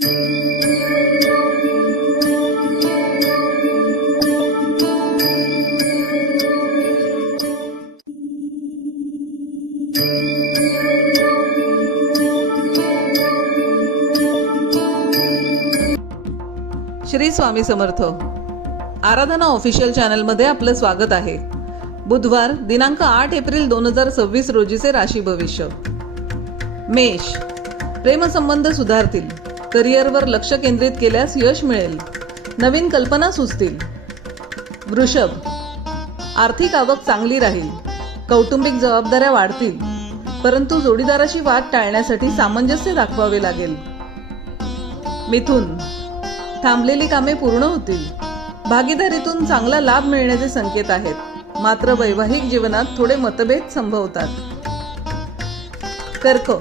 श्री स्वामी समर्थ. आराधना official चॅनलमध्ये आपलं स्वागत आहे. बुधवार दिनांक 8 एप्रिल 2026 रोजीचे राशी भविष्य. मेष, प्रेमसंबंध सुधारतील. करिअरवर लक्ष केंद्रित केल्यास यश मिळेल. नवीन कल्पना सुचतील. वृषभ, आर्थिक आवक चांगली राहील. कौटुंबिक जबाबदाऱ्या वाढतील, परंतु जोडीदाराशी वाद टाळण्यासाठी सामंजस्य दाखवावे लागेल. मिथुन, थांबलेली कामे पूर्ण होतील. भागीदारीतून चांगला लाभ मिळण्याचे संकेत आहेत, मात्र वैवाहिक जीवनात थोडे मतभेद संभवतात. कर्क,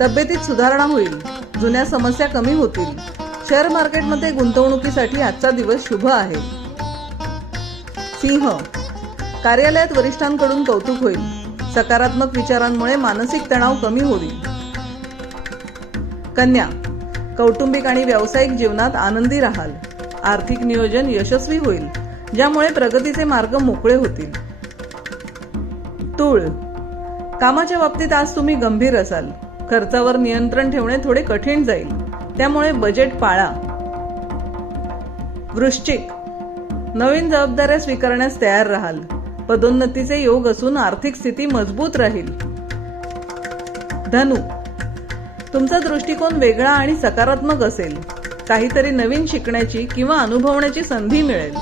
तब्येतीत सुधारणा होईल. जुन्या समस्या कमी होतील. शेअर मार्केटमध्ये गुंतवणुकीसाठी आजचा दिवस शुभ आहे. सिंह, कार्यालयात वरिष्ठांकडून कौतुक होईल. सकारात्मक विचारांमुळे मानसिक तणाव कमी होईल. कन्या, कौटुंबिक आणि व्यावसायिक जीवनात आनंदी राहाल. आर्थिक नियोजन यशस्वी होईल, ज्यामुळे प्रगतीचे मार्ग मोकळे होतील. तूळ, कामाच्या बाबतीत आज तुम्ही गंभीर असाल. खर्चावर नियंत्रण ठेवणे थोडे कठीण जाईल, त्यामुळे बजेट पाळा. वृश्चिक, नवीन जबाबदाऱ्या स्वीकारण्यास तयार राहाल. पदोन्नतीचे योग असून आर्थिक स्थिती मजबूत राहील. धनु, तुमचा दृष्टिकोन वेगळा आणि सकारात्मक असेल. काहीतरी नवीन शिकण्याची किंवा अनुभवण्याची संधी मिळेल.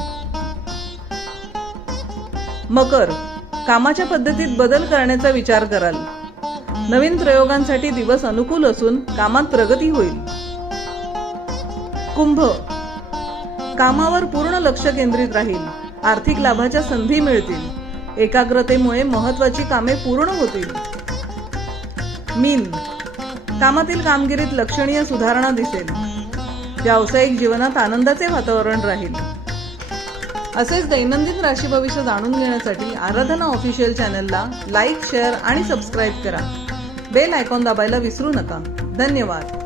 मकर, कामाच्या पद्धतीत बदल करण्याचा विचार कराल. नवीन प्रयोगांसाठी दिवस अनुकूल असून कामात प्रगती होईल. कुंभ, कामावर पूर्ण लक्ष केंद्रित राहील. आर्थिक लाभाच्या संधी मिळतील. एकाग्रतेमुळे महत्त्वाची कामे पूर्ण होतील. मीन, कामातील कामगिरीत लक्षणीय सुधारणा दिसेल. व्यावसायिक जीवनात आनंदाचे वातावरण राहील. असेच दैनंदिन राशी भविष्य जाणून घेण्यासाठी आराधना ऑफिशियल चॅनलला लाईक, शेअर आणि सबस्क्राईब करा. बेल आयकॉन दाबायला विसरू नका. धन्यवाद.